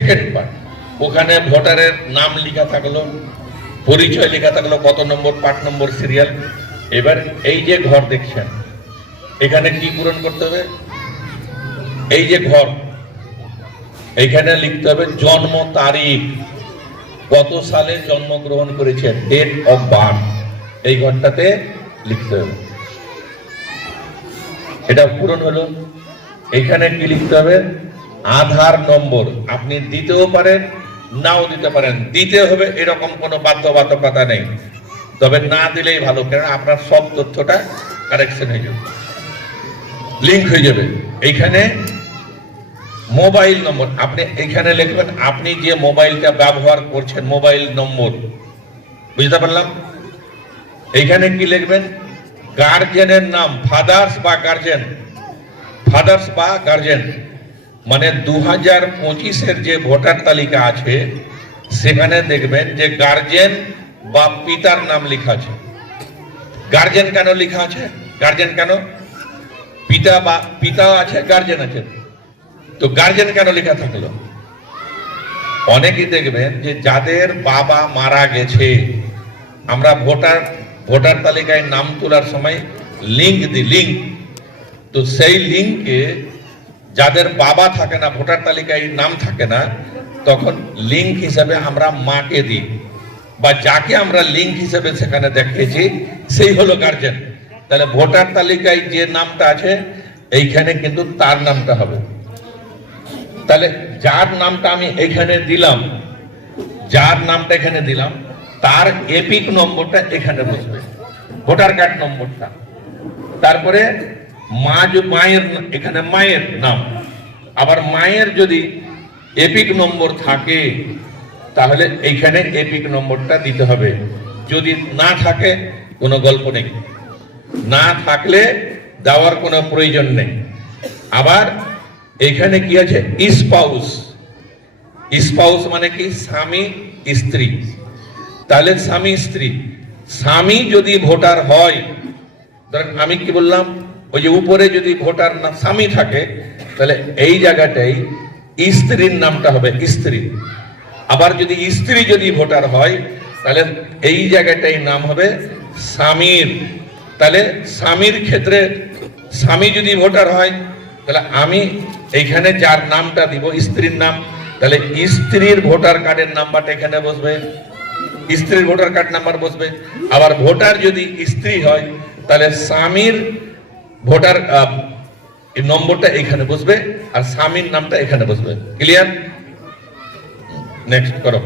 ওখানে ভোটারের নাম লেখা থাকলো, পরিচয় লেখা থাকলো, কত নম্বর পার্ট নম্বর সিরিয়াল। এবার এই যে ঘর দেখছেন, এখানে কি পূরণ করতে হবে? এই যে ঘর, এইখানে লিখতে হবে জন্ম তারিখ, কত সালে জন্মগ্রহণ করেছে, ডেট অফ বার্থ, এই ঘরটাতে লিখতে হবে। এটা পূরণ হলো। এখানে কি লিখতে হবে? আধার নম্বর। আপনি দিতেও পারেন, নাও দিতে পারেন, দিতে হবে এরকম কোনো বাধ্যবাধকতা নেই, তবে না দিলেই ভালো, কারণ আপনার সব তথ্যটা কারেকশন হয়ে যাবে, লিঙ্ক হয়ে যাবে। এইখানে মোবাইল নম্বর, আপনি এখানে লিখবেন আপনি যে মোবাইলটা ব্যবহার করছেন, মোবাইল নম্বর, বুঝতে পারলাম? এইখানে কি লিখবেন? গার্জেনের নাম, ফাদার্স বা গার্জেন, ফাদার্স বা গার্জেন, মানে 2025-এর যে ভোটার তালিকা আছে সেখানে দেখবেন যে গার্জেন বা পিতার নাম লেখা আছে। গার্জেন কেন লেখা আছে? গার্জেন কেন? পিতা বা পিতা আছে, গার্জেন আছে, তো গার্জেন কেন লেখা থাকলো? অনেকেই দেখবেন যে যাদের বাবা মারা গেছে, আমরা ভোটার তালিকায় নাম তোলার সময় লিঙ্ক দিই, লিঙ্ক, তো সেই লিঙ্কে যাদের বাবা থাকে না, ভোটার তালিকায় নাম থাকে না, তখন লিঙ্ক হিসাবে আমরা মাকে দিই, বা যাকে আমরা লিঙ্ক হিসাবে সেখানে দেখিয়েছি সেই হলো গার্জেন। তাহলে ভোটার তালিকায় যে নামটা আছে এইখানে কিন্তু তার নামটা হবে। তাহলে যার নামটা আমি এখানে দিলাম, যার নামটা এখানে দিলাম, তার এপিক নম্বরটা এখানে বসবে, ভোটার কার্ড নম্বরটা। তারপরে মায়ের, এখানে মায়ের নাম, আবার মায়ের যদি এপিক নম্বর থাকে তাহলে এইখানে এপিক নম্বরটা দিতে হবে। যদি না থাকে কোনো গল্প নেই, না থাকলে দেওয়ার কোনো প্রয়োজন নেই। আবার এখানে কি আছে? স্পাউস, স্পাউস মানে কি? স্বামী স্ত্রী। তাহলে স্বামী স্ত্রী, স্বামী যদি ভোটার হয়, ধরেন আমি কি বললাম, ওই যে উপরে যদি ভোটার না স্বামী থাকে, তাহলে এই জায়গাটাই স্ত্রীর নামটা হবে স্ত্রী। আবার যদি স্ত্রী যদি ভোটার হয় তাহলে এই জায়গাটাই নাম হবে স্বামীর। তাহলে স্বামীর ক্ষেত্রে স্বামী যদি ভোটার হয় তাহলে আমি এইখানে যার নামটা দিব স্ত্রীর নাম, তাহলে স্ত্রীর ভোটার কার্ডের নাম্বারটা এখানে বসবে, স্ত্রীর ভোটার কার্ড নাম্বার বসবে। আবার ভোটার যদি স্ত্রী হয় তাহলে স্বামীর ভোটার নম্বরটা এখানে বসবে, আর স্বামীর নামটা এখানে বসবে। ক্লিয়ার? নেক্সট করো।